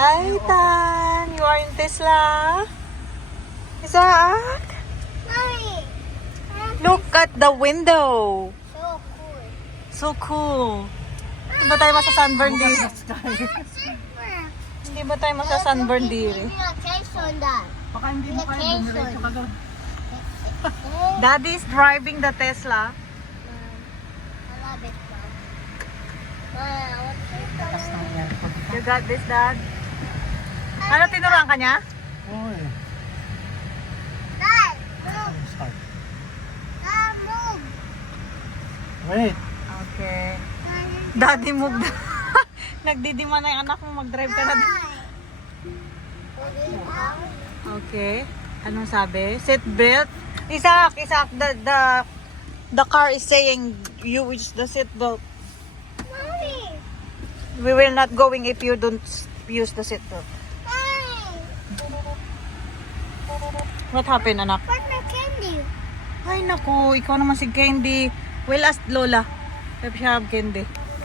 Ethan, you are in Tesla? Isaac? Mommy, Look at the window. so cool. So cool. Hindi ba tayo masa-sunburn dito? Hindi ba tayo masa-sunburn dito? Location that. Baka hindi mo kaya dumiretso ka doon. Daddy is driving the Tesla. I love it, Mom. Mom, Takas ng airport. You got this, Dad? Ano, tinuruan ka niya? Uy. Dad, move. Start. Dad, move. Wait. Okay. Daddy move na. Nagdidima na yung anak mo, mag-drive ka na. Okay. Anong sabi? Seat belt. Isaac, the car is saying you use the seat belt. Mommy, We will not going if you don't use the seat belt. Mommy, What happened, anak? where's my candy? Ay, naku, ikaw naman si Candy. We'll ask Lola if she have candy.